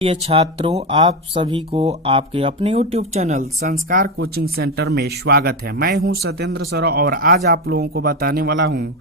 ये छात्रों, आप सभी को आपके अपने YouTube चैनल संस्कार कोचिंग सेंटर में स्वागत है। मैं हूं सत्येंद्र सर और आज आप लोगों को बताने वाला हूं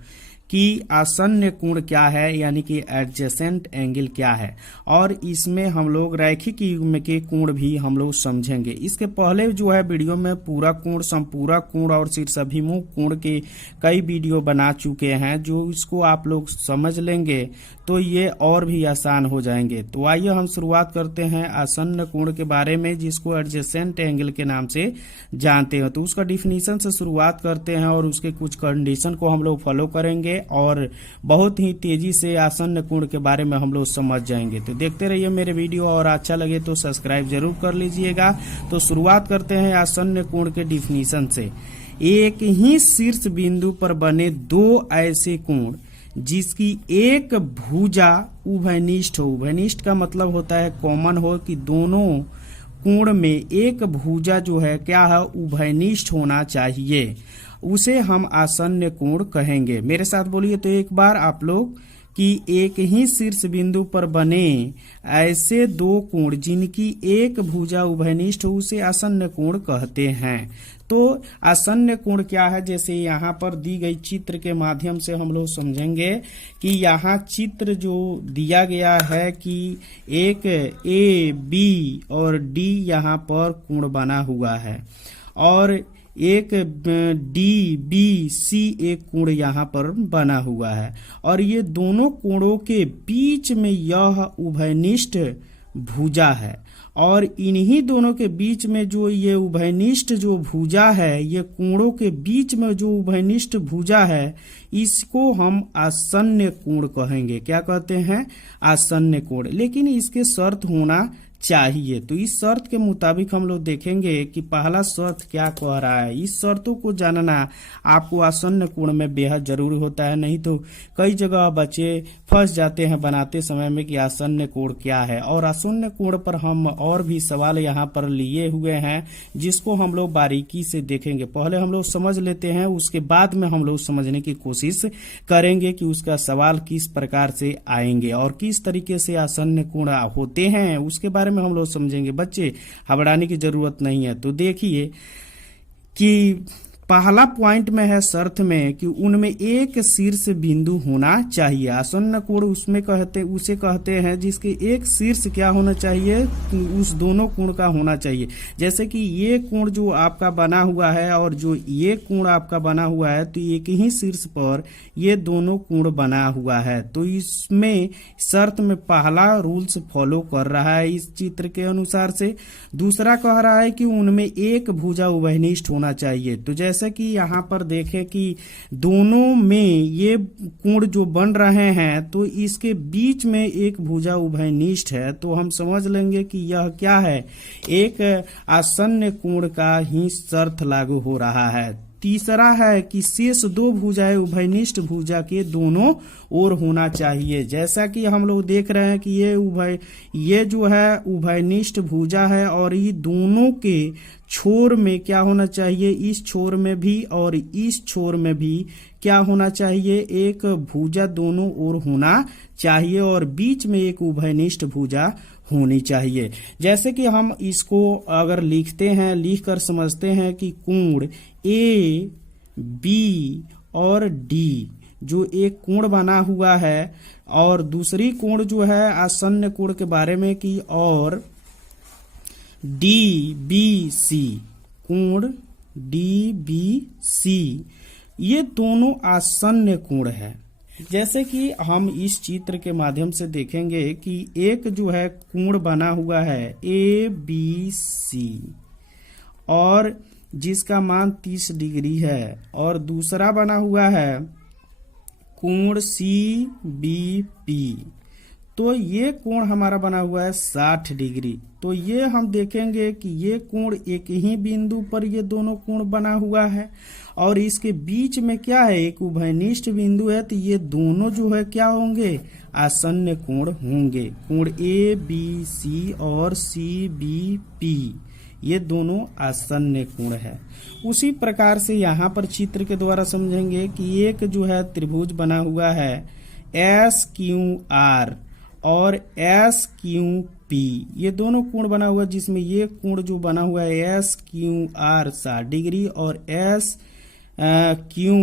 कि आसन्न कोण क्या है, यानी कि एडजेसेंट एंगल क्या है, और इसमें हम लोग रैखिक युग्म के कोण भी हम लोग समझेंगे। इसके पहले जो है वीडियो में पूरा कोण, समपूरक कोण और शीर्षाभिमुख कोण के कई वीडियो बना चुके हैं। जो इसको आप लोग समझ लेंगे तो ये और भी आसान हो जाएंगे। तो आइए हम शुरुआत करते हैं आसन्न कोण के बारे में, जिसको एडजेसेंट एंगल के नाम से जानते हैं। तो उसका डिफिनीशन से शुरुआत करते हैं और उसके कुछ कंडीशन को हम लोग फॉलो करेंगे और बहुत ही तेजी से आसन्न कोण के बारे में हम लोग समझ जाएंगे। तो देखते रहिए मेरे वीडियो, और अच्छा लगे तो सब्सक्राइब जरूर कर लीजिएगा। तो शुरुआत करते हैं आसन्न कोण के डिफिनीशन से। एक ही शीर्ष बिंदु पर बने दो ऐसे कोण जिसकी एक भुजा उभयनिष्ठ हो। उभयनिष्ठ का मतलब होता है कॉमन हो, कि दोनों कोण में एक भुजा जो है क्या है, उभयनिष्ठ होना चाहिए, उसे हम आसन्न कोण कहेंगे। मेरे साथ बोलिए तो एक बार आप लोग, कि एक ही शीर्ष बिंदु पर बने ऐसे दो कोण जिनकी एक भुजा उभयनिष्ठ हो, उसे आसन्न कोण कहते हैं। तो आसन्न कोण क्या है, जैसे यहाँ पर दी गई चित्र के माध्यम से हम लोग समझेंगे कि यहाँ चित्र जो दिया गया है कि एक ए बी और डी यहाँ पर कोण बना हुआ है, और एक डी बी सी एक कोण यहाँ पर बना हुआ है, और ये दोनों कोणों के बीच में यह उभयनिष्ठ भुजा है। और इन्हीं दोनों के बीच में जो ये उभयनिष्ठ जो भुजा है, ये कोणों के बीच में जो उभयनिष्ठ भुजा है, इसको हम आसन्न कोण कहेंगे। क्या कहते हैं? आसन्न कोण। लेकिन इसके शर्त होना चाहिए। तो इस शर्त के मुताबिक हम लोग देखेंगे कि पहला शर्त क्या कह रहा है। इस शर्तों को जानना आपको आसन्न कोण में बेहद जरूरी होता है, नहीं तो कई जगह बच्चे फंस जाते हैं बनाते समय में कि आसन्न कोण क्या है। और आसन्न कोण पर हम और भी सवाल यहाँ पर लिए हुए हैं, जिसको हम लोग बारीकी से देखेंगे। पहले हम लोग समझ लेते हैं, उसके बाद में हम लोग समझने की कोशिश करेंगे कि उसका सवाल किस प्रकार से आएंगे और किस तरीके से आसन्न कोण होते हैं, उसके बारे में हम लोग समझेंगे। बच्चे घबराने की जरूरत नहीं है। तो देखिए कि पहला पॉइंट में है शर्त में कि उनमें एक शीर्ष बिंदु होना चाहिए। आसन्न कोण उसे कहते हैं जिसके एक शीर्ष क्या होना चाहिए, उस दोनों कोण का होना चाहिए। जैसे कि ये कोण जो आपका बना हुआ है और जो ये कोण आपका बना हुआ है, तो एक ही शीर्ष पर ये दोनों कोण बना हुआ है। तो इसमें शर्त में पहला रूल्स फॉलो कर रहा है इस चित्र के अनुसार से। दूसरा कह रहा है कि उनमें एक भुजा उभयनिष्ठ होना चाहिए। तो जैसे कि यहाँ पर देखें कि दोनों में ये कोण जो बन रहे हैं, तो इसके बीच में एक भुजा उभयनिष्ठ है, तो हम समझ लेंगे कि यह क्या है, एक आसन्न कोण का ही शर्त लागू हो रहा है। तीसरा है कि शेष दो भुजाएं उभयनिष्ठ भुजा के दोनों ओर होना चाहिए। जैसा कि हम लोग देख रहे हैं कि ये जो है उभयनिष्ठ भुजा है, और ये दोनों के छोर में क्या होना चाहिए, इस छोर में भी और इस छोर में भी क्या होना चाहिए, एक भुजा दोनों ओर होना चाहिए, और बीच में एक उभयनिष्ठ भुजा होनी चाहिए। जैसे कि हम इसको अगर लिखते हैं, लिख कर समझते हैं कि कोण ए बी और डी जो एक कोण बना हुआ है, और दूसरी कोण जो है आसन्न कोण के बारे में की, और डी बी सी, कोण डी बी सी, ये दोनों आसन्न कोण है। जैसे कि हम इस चित्र के माध्यम से देखेंगे कि एक जो है कोण बना हुआ है ए बी सी, और जिसका मान 30 डिग्री है, और दूसरा बना हुआ है कोण सी बी पी, तो ये कोण हमारा बना हुआ है 60 डिग्री। तो ये हम देखेंगे कि ये कोण एक ही बिंदु पर ये दोनों कोण बना हुआ है, और इसके बीच में क्या है, एक उभयनिष्ठ बिंदु है, तो ये दोनों जो है क्या होंगे, आसन्न कोण होंगे। कोण ए बी सी और सी बी पी, ये दोनों आसन्न कोण है। उसी प्रकार से यहाँ पर चित्र के द्वारा समझेंगे कि एक जो है त्रिभुज बना हुआ है एस क्यू आर, और एस क्यू पी, ये दोनों कोण बना हुआ है, जिसमें ये कोण जो बना हुआ है एस क्यू आर 60 डिग्री और एस क्यू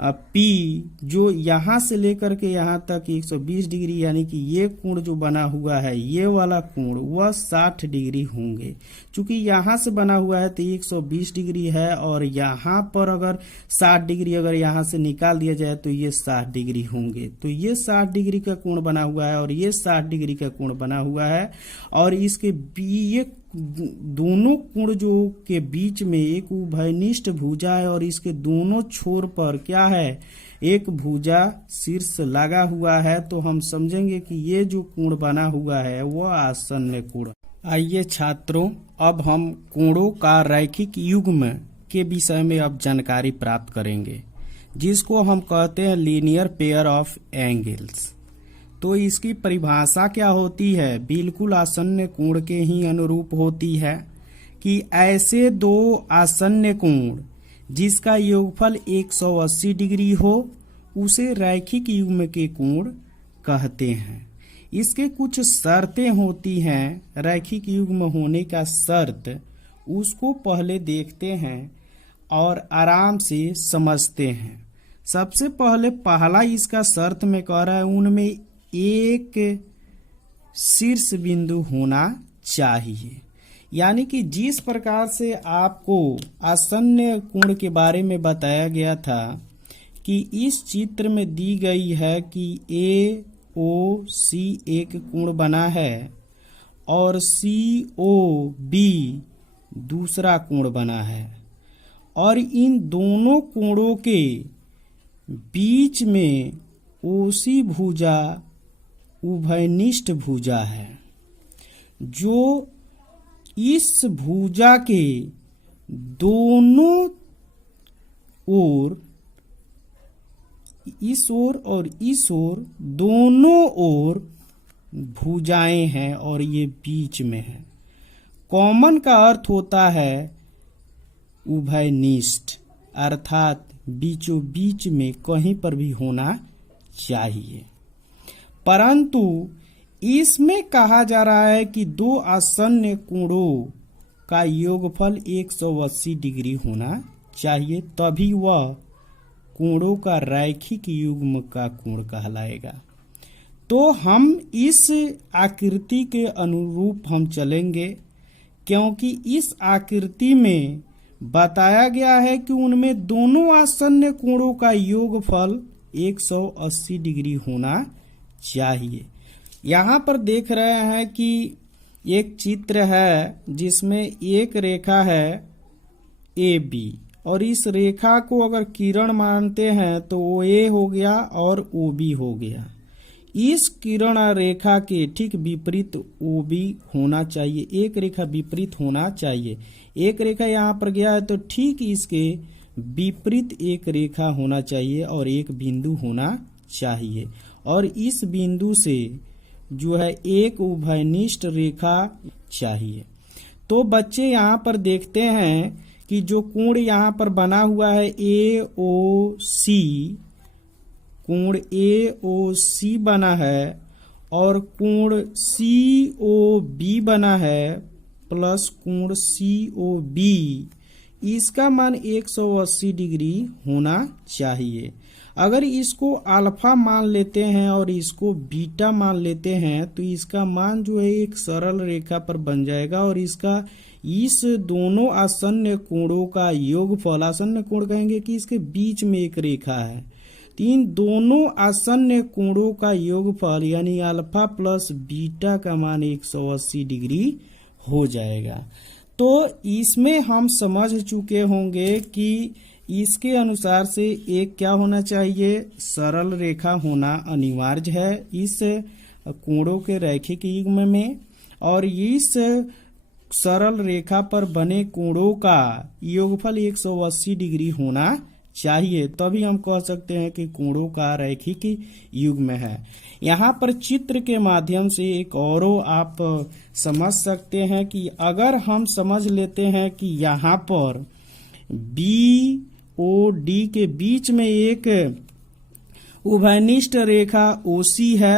पी जो यहाँ से लेकर के यहाँ तक 120 डिग्री, यानी कि ये कोण जो बना हुआ है ये वाला कोण वह 60 डिग्री होंगे। चूंकि यहाँ से बना हुआ है तो 120 डिग्री है और यहाँ पर अगर 60 डिग्री अगर यहाँ से निकाल दिया जाए तो ये 60 डिग्री होंगे। तो ये 60 डिग्री का कोण बना हुआ है और ये 60 डिग्री का कोण बना हुआ है और इसके ये दोनों कोण जो के बीच में एक उभयनिष्ठ भुजा है और इसके दोनों छोर पर क्या है, एक भुजा शीर्ष लगा हुआ है। तो हम समझेंगे कि ये जो कोण बना हुआ है वह आसन्न कोण। आइए छात्रों, अब हम कोणों का रैखिक युग्म के विषय में अब जानकारी प्राप्त करेंगे, जिसको हम कहते हैं लीनियर पेयर ऑफ एंगल्स। तो इसकी परिभाषा क्या होती है, बिल्कुल आसन्न कोण के ही अनुरूप होती है कि ऐसे दो आसन्न कोण जिसका योगफल 180 डिग्री हो उसे रैखिक युग्म के कोण कहते हैं। इसके कुछ शर्तें होती हैं, रैखिक युग्म होने का शर्त, उसको पहले देखते हैं और आराम से समझते हैं। सबसे पहले पहला इसका शर्त में कह रहा है, उनमें एक शीर्ष बिंदु होना चाहिए। यानी कि जिस प्रकार से आपको आसन्न कोण के बारे में बताया गया था कि इस चित्र में दी गई है कि ए ओ सी एक कोण बना है और सी ओ बी दूसरा कोण बना है और इन दोनों कोणों के बीच में ओसी भुजा उभयनिष्ठ भुजा है, जो इस भुजा के दोनों ओर, इस ओर और इस ओर, दोनों ओर भुजाएं हैं और ये बीच में है। कॉमन का अर्थ होता है उभयनिष्ठ, अर्थात बीचों बीच में कहीं पर भी होना चाहिए। परंतु इसमें कहा जा रहा है कि दो आसन्न कोणों का योगफल 180 डिग्री होना चाहिए, तभी वह कोणों का रैखिक युग्म का कोण कहलाएगा। तो हम इस आकृति के अनुरूप हम चलेंगे, क्योंकि इस आकृति में बताया गया है कि उनमें दोनों आसन्न कोणों का योगफल 180 डिग्री होना चाहिए। यहाँ पर देख रहे हैं कि एक चित्र है जिसमें एक रेखा है ए बी और इस रेखा को अगर किरण मानते हैं तो ओ ए हो गया और ओ बी हो गया। इस किरण रेखा के ठीक विपरीत ओ बी होना चाहिए, एक रेखा विपरीत होना चाहिए। एक रेखा यहाँ पर गया है तो ठीक इसके विपरीत एक रेखा होना चाहिए और एक बिंदु होना चाहिए और इस बिंदु से जो है एक उभयनिष्ठ रेखा चाहिए। तो बच्चे यहाँ पर देखते हैं कि जो कोण यहाँ पर बना हुआ है ए ओ सी, कोण ए ओ सी बना है और कोण सी ओ बी बना है प्लस कोण सी ओ बी, इसका मान 180 डिग्री होना चाहिए। अगर इसको अल्फा मान लेते हैं और इसको बीटा मान लेते हैं तो इसका मान जो है एक सरल रेखा पर बन जाएगा और इसका इस दोनों आसन्न कोणों का योगफल, आसन्न कोण कहेंगे कि इसके बीच में एक रेखा है, तो इन दोनों आसन्न कोणों का योगफल यानी अल्फा प्लस बीटा का मान 180 डिग्री हो जाएगा। तो इसमें हम समझ चुके होंगे कि इसके अनुसार से एक क्या होना चाहिए, सरल रेखा होना अनिवार्य है इस कोणों के रैखिक युग्म में और इस सरल रेखा पर बने कोणों का योगफल 180 डिग्री होना चाहिए, तभी हम कह सकते हैं कि कोणों का रैखिक युग्म है। यहाँ पर चित्र के माध्यम से एक और आप समझ सकते हैं कि अगर हम समझ लेते हैं कि यहाँ पर बी ओ डी के बीच में एक उभयनिष्ठ रेखा ओसी है,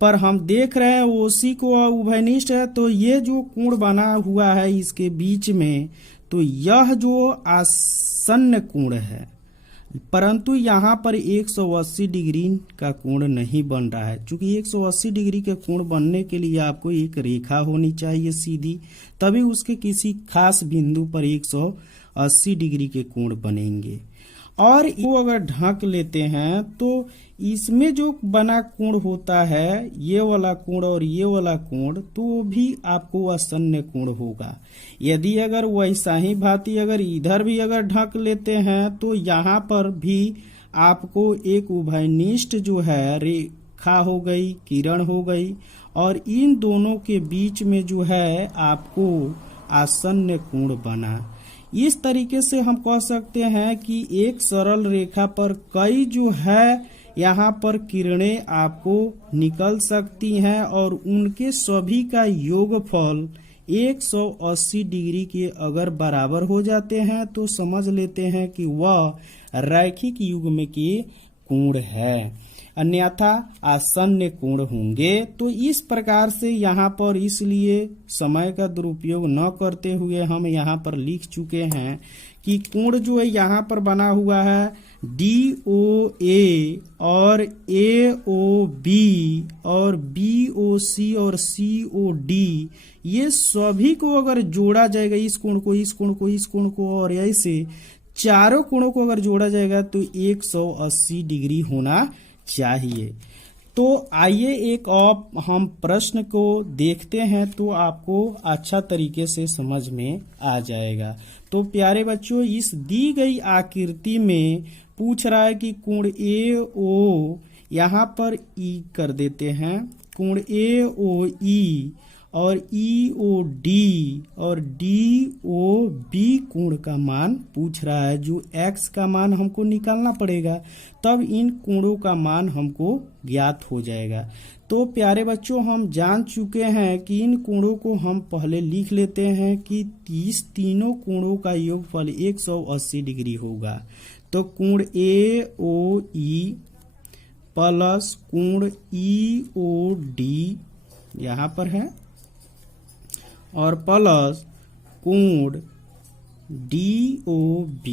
पर हम देख रहे हैं ओसी को उभयनिष्ठ है, तो ये जो कोण बना हुआ है इसके बीच में, तो यह जो आसन्न कोण है, परंतु यहाँ पर 180 डिग्री का कोण नहीं बन रहा है। क्योंकि 180 डिग्री के कोण बनने के लिए आपको एक रेखा होनी चाहिए सीधी, तभी उसके किसी खास बिंदु पर 180 डिग्री के कोण बनेंगे। और वो अगर ढक लेते हैं तो इसमें जो बना कोण होता है, ये वाला कोण और ये वाला कोण, तो भी आपको आसन्न कोण होगा। यदि अगर वैसा ही भांति अगर इधर भी अगर ढक लेते हैं तो यहाँ पर भी आपको एक उभयनिष्ठ जो है रेखा हो गई, किरण हो गई, और इन दोनों के बीच में जो है आपको आसन्न कोण बना। इस तरीके से हम कह सकते हैं कि एक सरल रेखा पर कई जो है यहाँ पर किरणें आपको निकल सकती हैं, और उनके सभी का योगफल 180 डिग्री के अगर बराबर हो जाते हैं तो समझ लेते हैं कि वह रैखिक युग्म के कोण है, अन्यथा आसन्न कोण होंगे। तो इस प्रकार से यहाँ पर, इसलिए समय का दुरुपयोग न करते हुए हम यहाँ पर लिख चुके हैं कि कोण जो है यहाँ पर बना हुआ है DOA और AOB और BOC और COD, ये सभी को अगर जोड़ा जाएगा, इस कोण को, इस कोण को, इस कोण को, और ऐसे चारों कोणों को अगर जोड़ा जाएगा तो 180 डिग्री होना चाहिए। तो आइए एक और हम प्रश्न को देखते हैं, तो आपको अच्छा तरीके से समझ में आ जाएगा। तो प्यारे बच्चों, इस दी गई आकृति में पूछ रहा है कि कोण AO, यहाँ पर E कर देते हैं, कोण AOE और EOD और DOB कोण का मान पूछ रहा है, जो X का मान हमको निकालना पड़ेगा, तब इन कोणों का मान हमको ज्ञात हो जाएगा। तो प्यारे बच्चों, हम जान चुके हैं कि इन कोणों को हम पहले लिख लेते हैं कि इस तीनों कोणों का योगफल 180 डिग्री होगा। तो कोण AOE प्लस कोण EOD यहाँ पर है, और प्लस कोण DOB,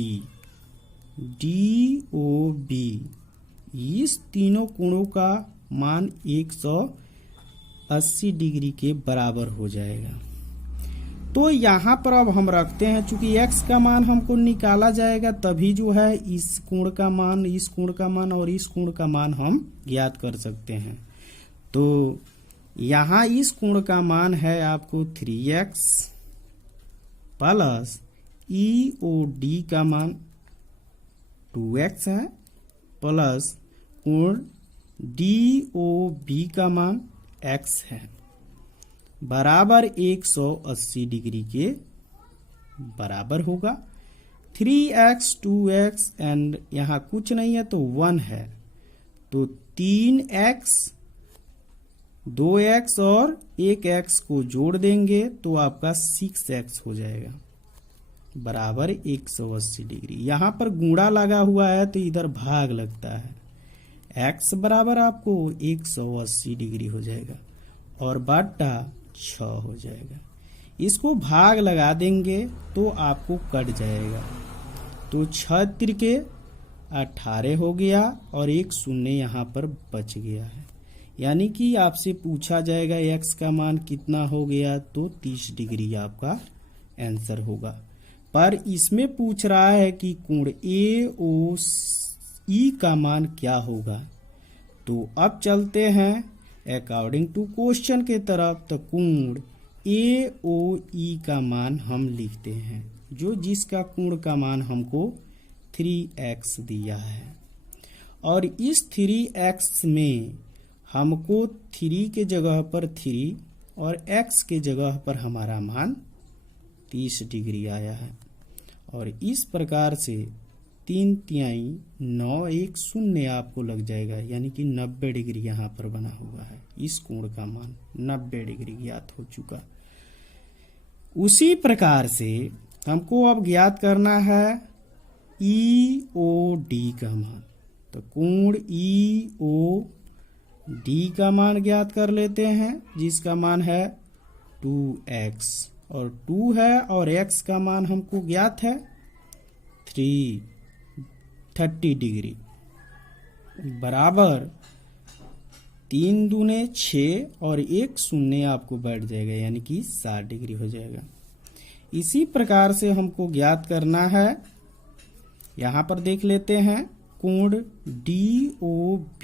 इस तीनों कोणों का मान 180 डिग्री के बराबर हो जाएगा। तो यहाँ पर अब हम रखते हैं, चूंकि x का मान हमको निकाला जाएगा, तभी जो है इस कोण का मान, इस कोण का मान और इस कोण का मान हम ज्ञात कर सकते हैं। तो यहाँ इस कोण का मान है आपको 3x प्लस EOD का मान 2x है, प्लस कोण DOB का मान x है, बराबर 180 डिग्री के बराबर होगा। 3x 2x एंड यहाँ कुछ नहीं है तो 1 है, तो 3x 2x और 1x को जोड़ देंगे तो आपका 6x हो जाएगा, बराबर 180 डिग्री। यहाँ पर गुणा लगा हुआ है तो इधर भाग लगता है, x बराबर आपको 180 डिग्री हो जाएगा और बटा 6 हो जाएगा। इसको भाग लगा देंगे तो आपको कट जाएगा, तो 6 त्रिके 18 हो गया और एक शून्य यहाँ पर बच गया है। यानी कि आपसे पूछा जाएगा x का मान कितना हो गया, तो 30 डिग्री आपका आंसर होगा। पर इसमें पूछ रहा है कि कोण AOE का मान क्या होगा। तो अब चलते हैं अकॉर्डिंग टू क्वेश्चन के तरफ। तो कोण AOE का मान हम लिखते हैं, जो जिसका कोण का मान हमको 3x दिया है, और इस 3x में हमको 3 के जगह पर 3 और x के जगह पर हमारा मान 30 डिग्री आया है। और इस प्रकार से 3 तिहाई 9 1 शून्य आपको लग जाएगा, यानी कि 90 डिग्री यहाँ पर बना हुआ है। इस कोण का मान 90 डिग्री ज्ञात हो चुका। उसी प्रकार से हमको अब ज्ञात करना है EOD का मान। तो कोण d का मान ज्ञात कर लेते हैं, जिसका मान है 2x, और 2 है और x का मान हमको ज्ञात है 30 डिग्री, बराबर 3 दूने 6 और 1 शून्य आपको बैठ जाएगा, यानी कि 60 डिग्री हो जाएगा। इसी प्रकार से हमको ज्ञात करना है, यहां पर देख लेते हैं कोण DOB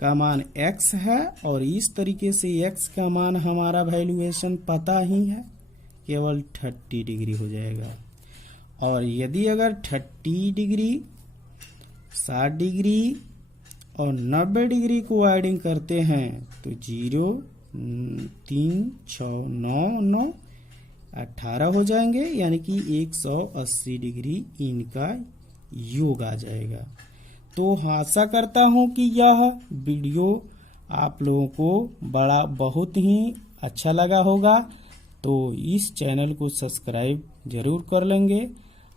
का मान x है, और इस तरीके से x का मान हमारा वैल्यूएशन पता ही है, केवल 30 डिग्री हो जाएगा। और यदि अगर 30 डिग्री, 60 डिग्री और 90 डिग्री को एडिंग करते हैं तो 0, 3, 6, 9, 18 हो जाएंगे, यानी कि 180 डिग्री इनका योग आ जाएगा। तो आशा करता हूं कि यह वीडियो आप लोगों को बहुत ही अच्छा लगा होगा। तो इस चैनल को सब्सक्राइब जरूर कर लेंगे।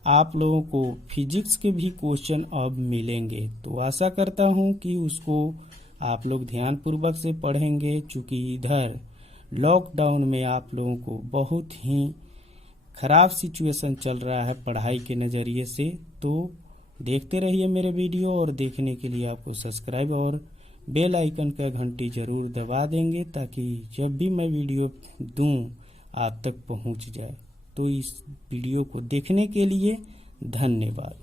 आप लोगों को फिजिक्स के भी क्वेश्चन अब मिलेंगे, तो आशा करता हूं कि उसको आप लोग ध्यानपूर्वक से पढ़ेंगे, चूँकि इधर लॉकडाउन में आप लोगों को बहुत ही खराब सिचुएशन चल रहा है पढ़ाई के नज़रिए से। तो देखते रहिए मेरे वीडियो, और देखने के लिए आपको सब्सक्राइब और बेल आइकन का घंटी जरूर दबा देंगे, ताकि जब भी मैं वीडियो दूं आप तक पहुंच जाए। तो इस वीडियो को देखने के लिए धन्यवाद।